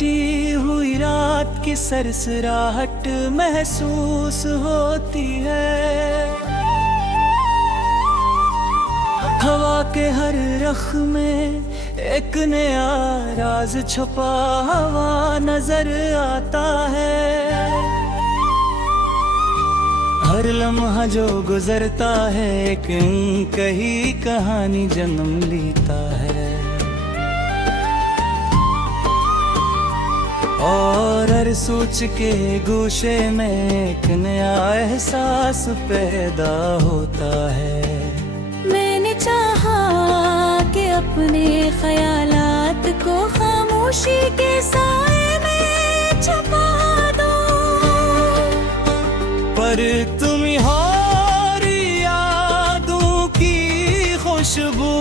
कटी हुई रात की सरसराहट महसूस होती है। हवा के हर रख में एक नया राज छुपा हुआ नजर आता है। हर लम्हा जो गुजरता है एक कही कहानी जन्म लेता है। और हर सोच के गोशे में एक नया एहसास पैदा होता है। मैंने चाहा कि अपने ख्यालात को खामोशी के साए में छुपा दूं, पर तुम्हारी यादों की खुशबू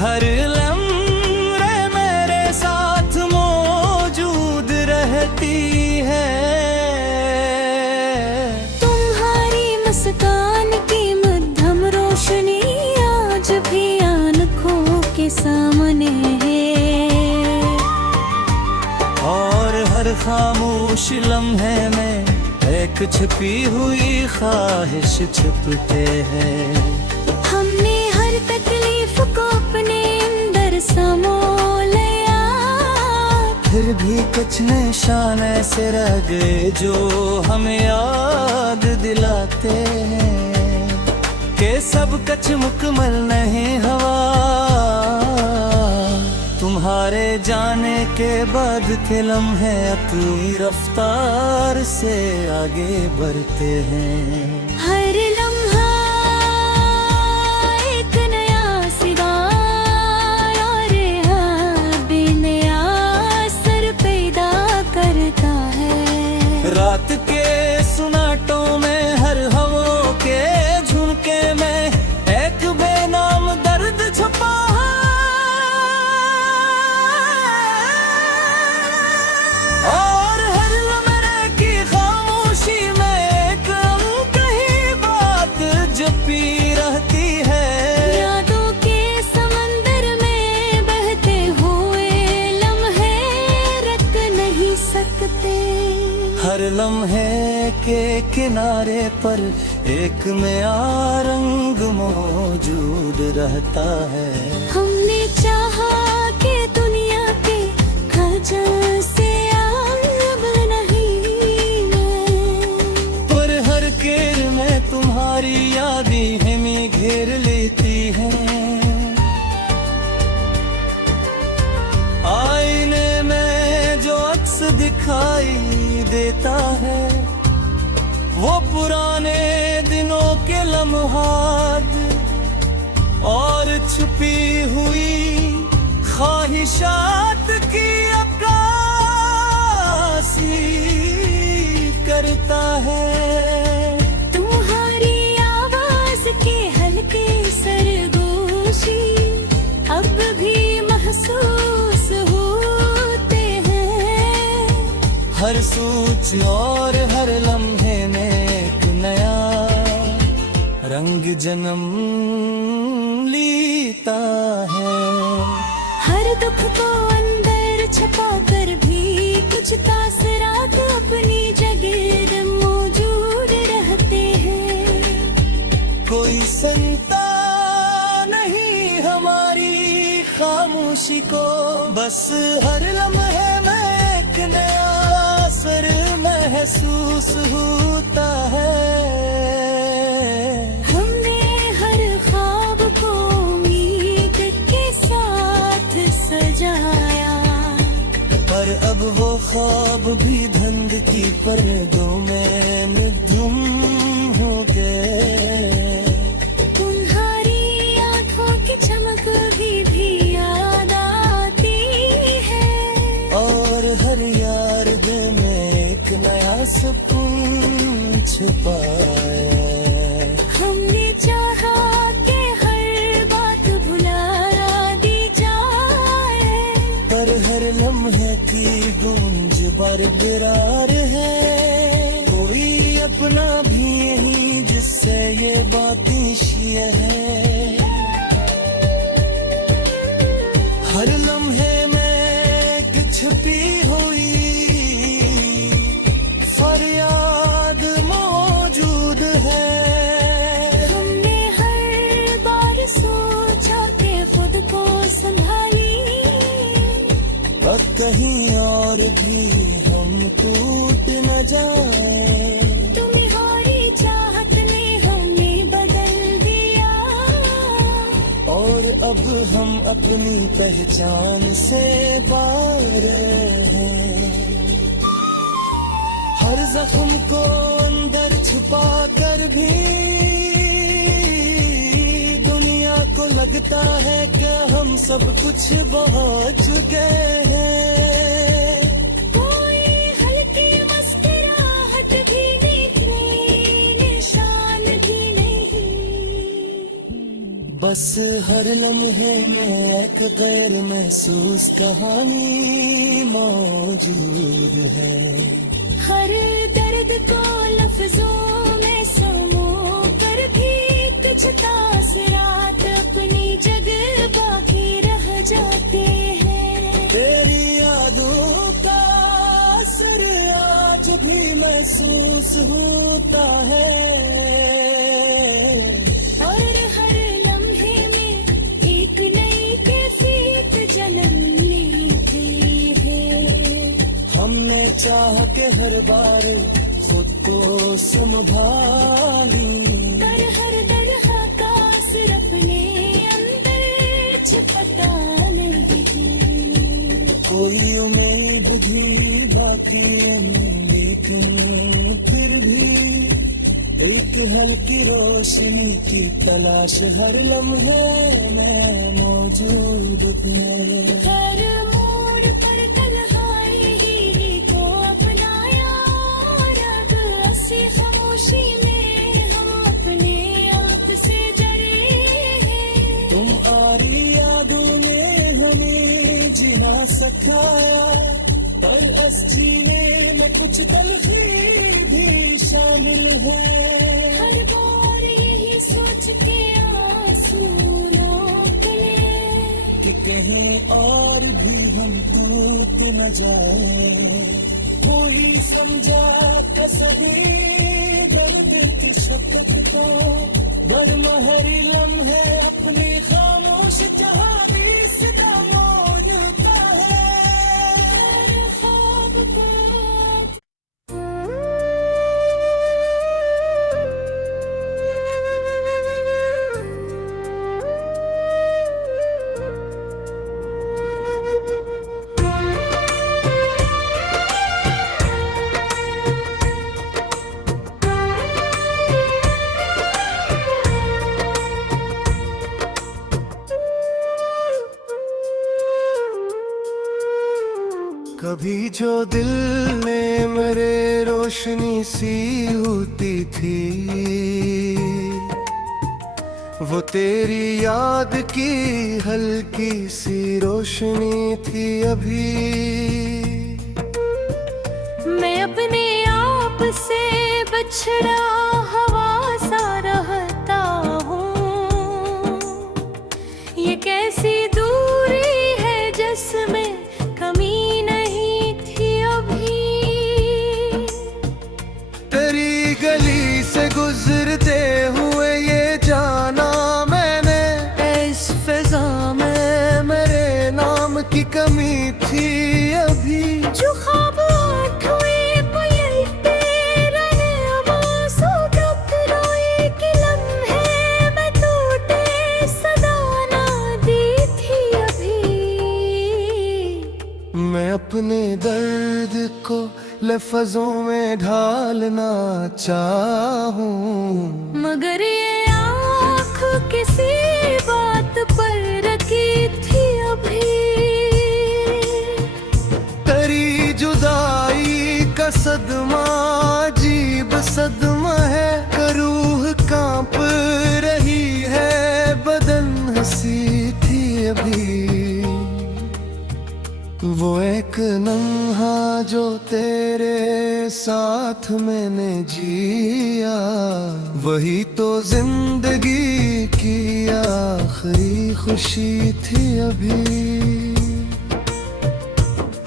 हर लम्हे मेरे साथ मौजूद रहती है। तुम्हारी मुस्कान की मध्यम रोशनी आज भी आँखों के सामने है। और हर खामोश लम्हे में एक छिपी हुई ख्वाहिश छिपते हैं। हमने हर तकलीफ को अपने अंदर समो लिया, फिर भी कुछ निशान ऐसे रह गए जो हमें याद दिलाते हैं कि सब कुछ मुकम्मल नहीं हुआ। तुम्हारे जाने के बाद के लम्हे अपनी रफ्तार से आगे बढ़ते हैं। हर लम्हा एक नया सिगार और बेनया असर पैदा करता है। रात के सुनाटों में हर हवों के झुमके में एक बेनाम दर्द छुपा है। और हर लम्हे की खामोशी में एक कही बात जपी रहती है। यादों के समंदर में बहते हुए लम्हे रख नहीं सकते। हर लम्हे के किनारे पर एक नया रंग मौजूद रहता है। हमने चाहा कि दुनिया के खजाने से अब नहीं मैं, पर हर केर में तुम्हारी यादें हमें घेर लेती हैं। आईने में जो अक्स दिखाई देता है वो पुराने दिनों के लम्हात और छुपी हुई ख्वाहिशात की अक्कासी करता है। तुम्हारी आवाज के हल्के सरगोशी अब भी महसूस होते हैं। हर सोच और हर लम्हे में एक नया रंग जन्म लेता है। हर दुख को अंदर छुपा कर भी कुछ तासरात अपनी जगह मौजूद रहते हैं। कोई सुनता नहीं हमारी खामोशी को, बस हर लम्हे में एक नया असर महसूस होता है। हमने हर ख्वाब को उम्मीद के साथ सजाया, पर अब वो ख्वाब भी धुंध की पर्दों में मधुम हो गए। तुम्हारी आँखों की चमक भी याद आती है। और हर यार दिल में एक नया सुकून छुपाए। हमने चाहा कि हर बात भुला दी जाए, पर हर लम्हे की गूंज बरकरार है। कोई अपना भी नहीं जिससे ये बातें शेयर है। हर लम्हे में एक छुपी हुई जाए। तुम्हारी चाहत ने हमें बदल दिया, और अब हम अपनी पहचान से बाहर हैं। हर जख्म को अंदर छुपा कर भी दुनिया को लगता है कि हम सब कुछ बहुत चुके हैं। कोई हल्की मुस्कुराहट भी नहीं, निशान भी नहीं। बस हर लम्हे में एक गैर महसूस कहानी मौजूद है। हर दर्द को लफ्जों में समो कर भी कुछ तासरात अपनी जगह बाकी रह जाते हैं। तेरी यादों का असर आज भी महसूस होता है, और हर लम्हे में एक नई कैफियत जन्म लेती है। हमने चाह के हर बार खुद को संभाली, पर हर तरह का असर अपने अंदर छुपता नहीं। कोई उम्मीद भी बाकी नहीं, लेकिन फिर भी एक हल्की रोशनी की तलाश हर लम्हे में मौजूद है। हर मोड़ पर तन्हाई ही को अपनाया, और अब ऐसी खामोशी में हम अपने आप से डरे हैं। तुम आरी यादों ने हमें जीना सिखाया, पर अस जीने में कुछ तलखी भी शामिल है। हर बार यही सोच के आंसू निकले कि कहीं और भी हम टूट न जाए। कोई समझा का सही दर्द की शक्कत को, बड़महरी लम्हे अपनी खामोश कहानी से दामोनता है। हर ख्वाब को कभी जो दिल में मेरे रोशनी सी होती थी, वो तेरी याद की हल्की सी रोशनी थी अभी। मैं अपने आप से बछड़ा हवा सा रहता हूँ। ये कैसी दूरी है जिसमें कमी नहीं थी अभी। तेरी गली से गुजरते हुए ये जाना मैंने, इस फिजा में मेरे नाम की कमी थी अभी। जो ख्वाब आँखों पलटते रहे आवाज़ों टकराए कि लम्हे में टूटे सदा ना दी थी अभी। मैं अपने दर्द को लफ्जों में ढालना चाहूं, मगर ये आँख किसी बात पर रखी थी अभी। तेरी जुदाई का सदमा अजीब सदमा है, रूह कांप रही है, बदन हंसी थी अभी। वो एक लम्हा जो तेरे साथ मैंने जिया, वही तो जिंदगी की आखिरी खुशी थी अभी।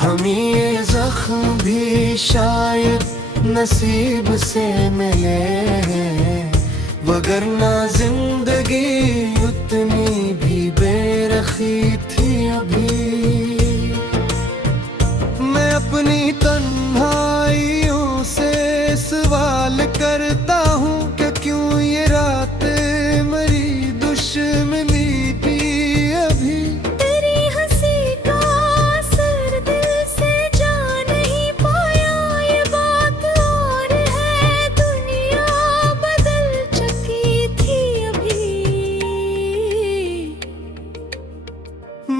हम ये जख्म भी शायद नसीब से मिले हैं, वगरना जिंदगी उतनी भी बेरखी थी अभी। मैं अपनी तन्हाइयों से करता हूँ कि क्यों ये रात मेरी दुश्मनी की अभी। तेरी हंसी का असर दिल से जा नहीं पाया, ये बात और है दुनिया बदल चुकी थी अभी।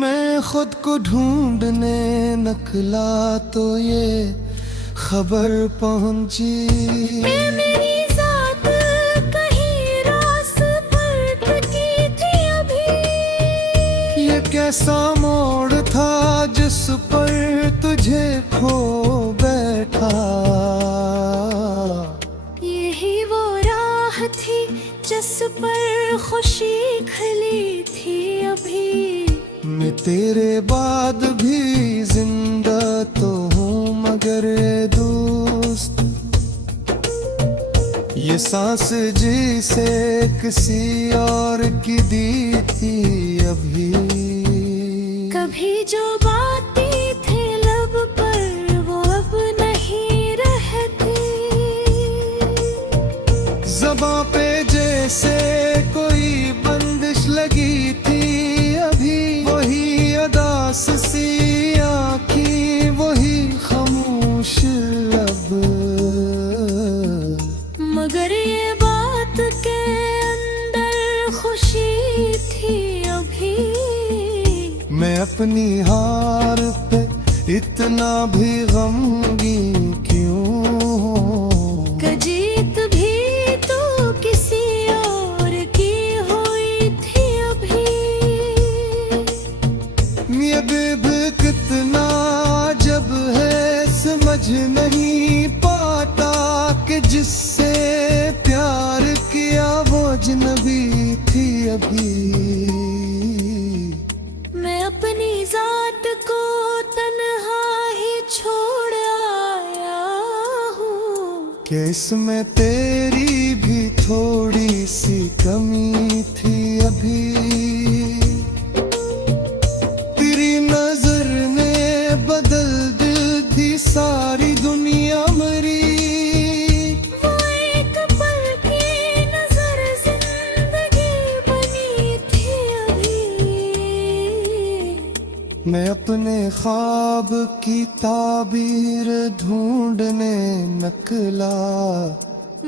मैं खुद को ढूंढने निकला तो ये खबर पहुंची, मेरी जात कहीं रास्ते पर अटकी थी अभी। ये कैसा मोड़ था जिस पर तुझे खो बैठा। यही वो राह थी जिस पर खुशी खली थी अभी। मैं तेरे बाद भी जिंदा तो हूँ मगर ये दोस्त, ये सांस जिसे किसी और की दी थी अभी। कभी जो बातें थे लब पर वो अब नहीं रहती। ज़बां पे जैसे कोई बंदिश लगी थी अभी। वही अदास सी आँखें, वही खामोश लब, मगर ये बात के अंदर खुशी थी अभी। मैं अपनी हार पे इतना भी गमगीन क्यों हूँ। कि जीत भी तो किसी और की हुई थी अभी। ये भी कितना जब है समझ नहीं पाता कि जिससे प्यार किया वो अजनबी थी अभी। मैं अपनी जात को तन्हा ही छोड़ आया हूँ कि इसमें तेरी भी थोड़ी सी कमी थी अभी। तेरी नजर ने बदल दिल दी सारी दुनिया मेरी। वो एक पल की नजर जिंदगी बनी थी अभी। मैं अपने ख्वाब की ताबीर ढूंढने निकला,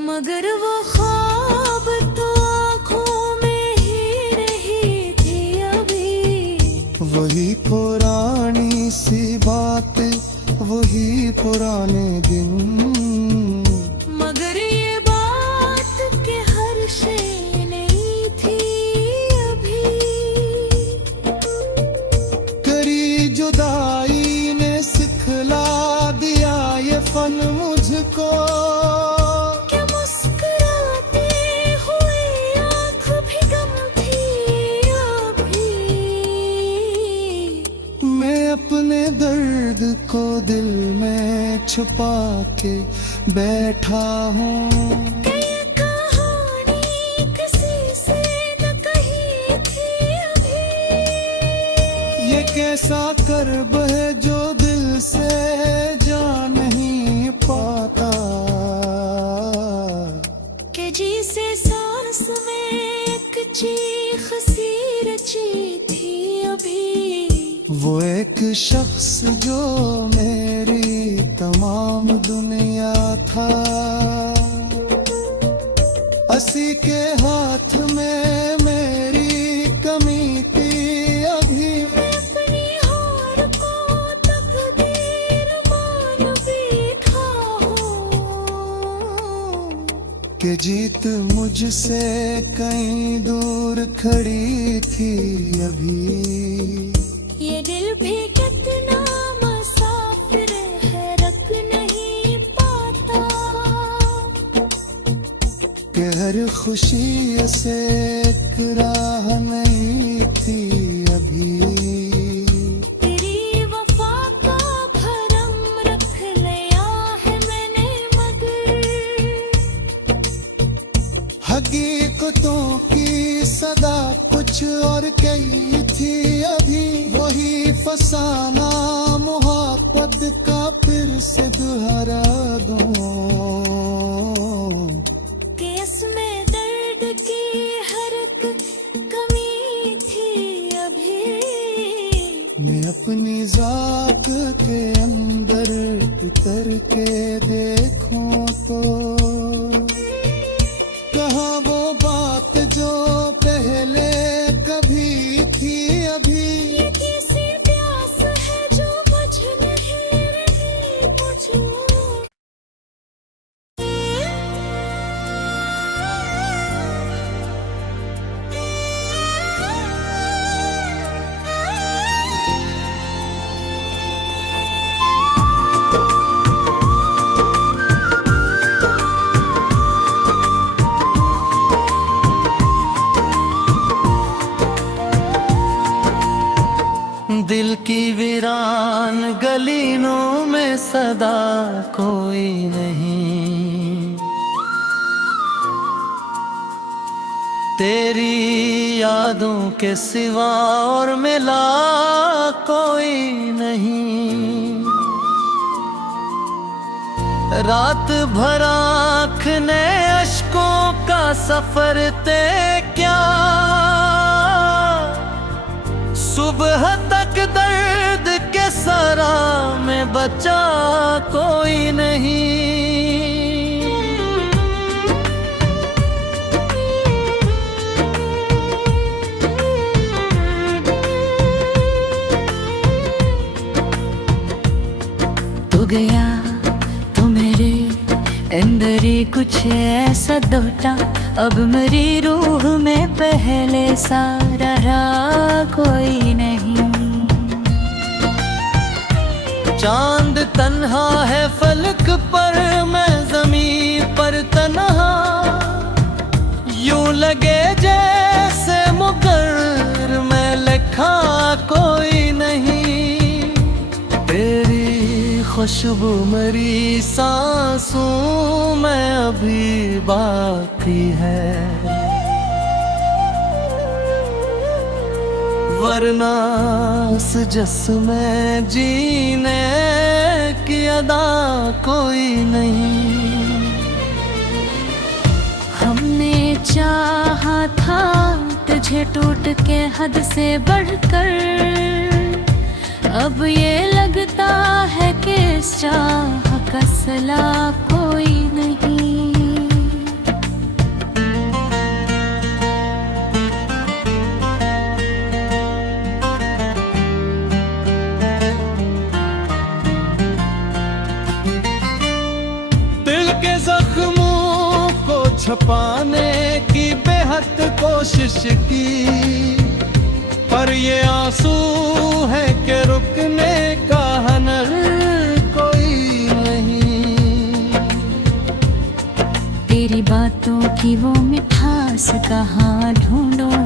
मगर वो ख्वाब तो आँखों में ही रही थी अभी। वही पुरानी सी बात, वही पुराने दिन। मगर ये बात के हर शे नहीं थी अभी। करी जुदाई ने सिखला दिया ये फन मुझको। क्या मुस्कुराते हुए आँख भी गम थी अभी। मैं अपने दर्द को दिल में छुपा के बैठा हूँ। कि ये कहानी किसी से न कही थी अभी। ये कैसा कर्ब है जो दिल से जा नहीं पाता। कि जिसे सांस में एक चीख सी रची थी अभी। वो एक शख्स जो मेरी तमाम दुनिया था। असी के हाथ में मेरी कमी थी अभी। मैं अपनी हार को तकदीर मान बैठा हूँ। कि जीत मुझसे कहीं दूर खड़ी थी अभी। ये दिल भी कितना मुसाफिर है, रख नहीं पाता। कि हर खुशी से एक राह नहीं थी अभी। तेरी वफा का भरम रख लिया है मैंने, मगर हकीकतों की सदा कुछ और कही थी अभी। वही फसाना मोहब्बत का फिर से दोहरा दूं। तो कहाँ वो बात जो पहले कभी थी अभी। ये कैसी प्यास है जो बुझ नहीं रही मुझको। दिल की वीरान गलीनों में सदा कोई नहीं, तेरी यादों के सिवा और मिला कोई नहीं। रात भर आँखने अश्कों का सफर ते क्या, सुबह तक दर्द के सरा में बचा कोई नहीं। तू गया तो मेरे अंदर ही कुछ ऐसा दौटा, अब मेरी रूह में पहले सा रहा कोई नहीं। चांद तन्हा है फलक पर, मैं ज़मीन पर तन्हा, यूं लगे जैसे मुकर्र में लिखा कोई नहीं। तेरी खुशबू मेरी सांसों में अभी बाकी है, वरना इस जिस्म जीने की अदा कोई नहीं। हमने चाहा था तुझे टूट के हद से बढ़कर, अब ये लगता है कि इस चाह का सिला कोई नहीं। दिल के जख्मों को छुपाने की बेहद कोशिश की, पर ये आंसू है कि रुकने का हनर कोई नहीं। तेरी बातों की वो मिठास कहाँ ढूंढूं,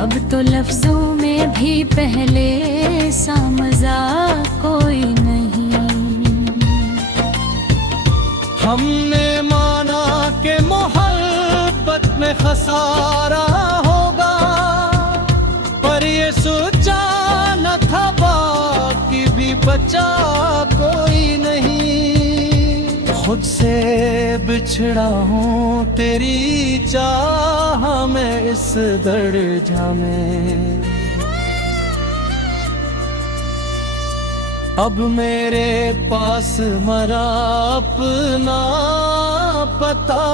अब तो लफ्जों में भी पहले सा मजा कोई नहीं। हमने माना कि मोहब्बत में खसारा होगा, पर ये सोचा न था बाकी भी बचा कोई नहीं। खुद से बिछड़ा हूँ तेरी चाह में इस दर्जा में, अब मेरे पास मरा अपना पता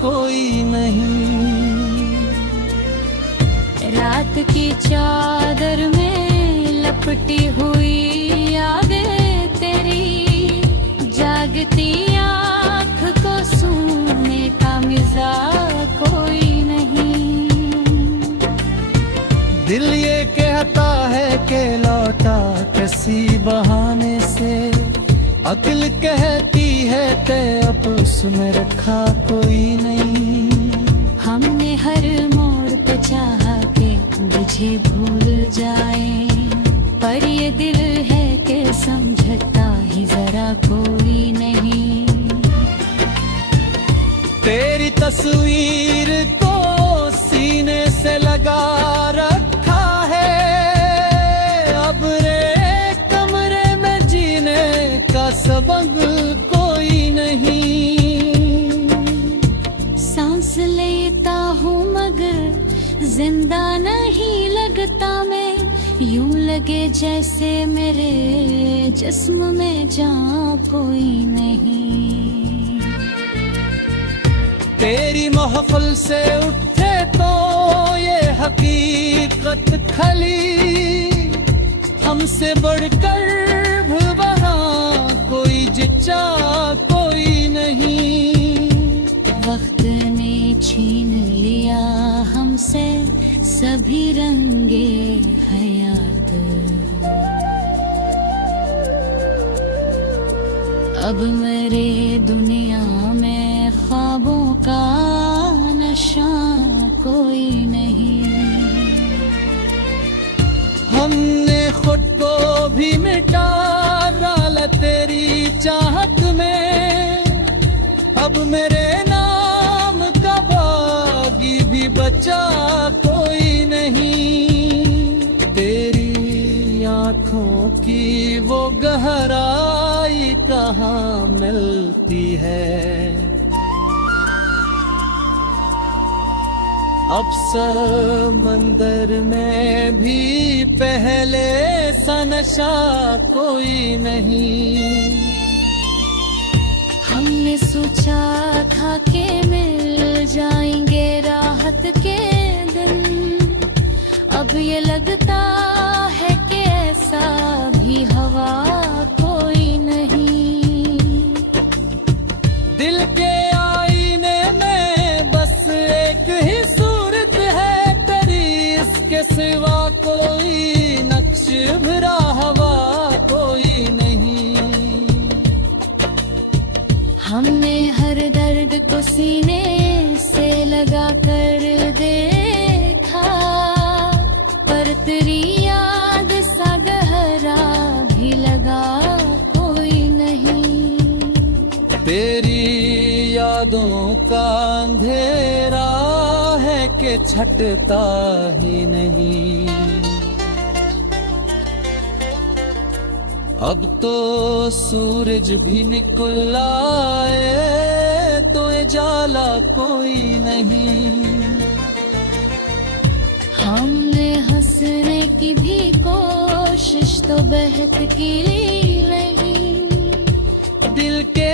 कोई नहीं। रात की चादर में लपटी हुई यादें तेरी, जागती आँख को सूने का मिजा कोई नहीं। दिल ये कहता है कि लौटा किसी बहाने से, अक्ल कहती है कि अब उसमें रखा कोई नहीं। हमने हर मोड़ पे चाहा कि मुझे भूल जाए, पर ये दिल है कि समझता ही जरा कोई नहीं। तेरी तस्वीर को सीने से लगा रखा है, अब रे कमरे में जीने का सबब कोई नहीं। सांस लेता हूँ मगर जिंदा नहीं लगता मैं, यूं लगे जैसे मेरे जिस्म में जान कोई नहीं। तेरी महफिल से उठे तो ये हकीकत खली, हमसे बढ़कर वहाँ कोई जिचा कोई नहीं। वक्त ने छीन लिया हमसे सभी रंगे हयात, अब मेरे दुनिया में ख्वाबों का नशा कोई नहीं। हमने खुद को भी मिटा डाला तेरी चाहत में, अब मेरे नाम का बागी भी बचा कोई नहीं। तेरी आँखों की वो गहराई कहाँ मिलती है, अब समंदर में भी पहले सा नशा कोई नहीं। हमने सोचा था कि मिल जाएंगे राहत के दिन, अब ये लगता है कि ऐसा भी हवा कोई नहीं। दिल के आईने में बस एक ही सूरत है तेरी, इसके सिवा कोई नक्श भरा हवा कोई नहीं। हमने हर दर्द को सीने से लगा कर देखा, पर तेरी याद सा गहरा भी लगा कोई नहीं। तेरी यादों का अंधेरा है कि छटता ही नहीं। अब तो सूरज भी निकल आए तो जाला कोई नहीं। हमने हंसने की भी कोशिश तो बेहद की नहीं, दिल के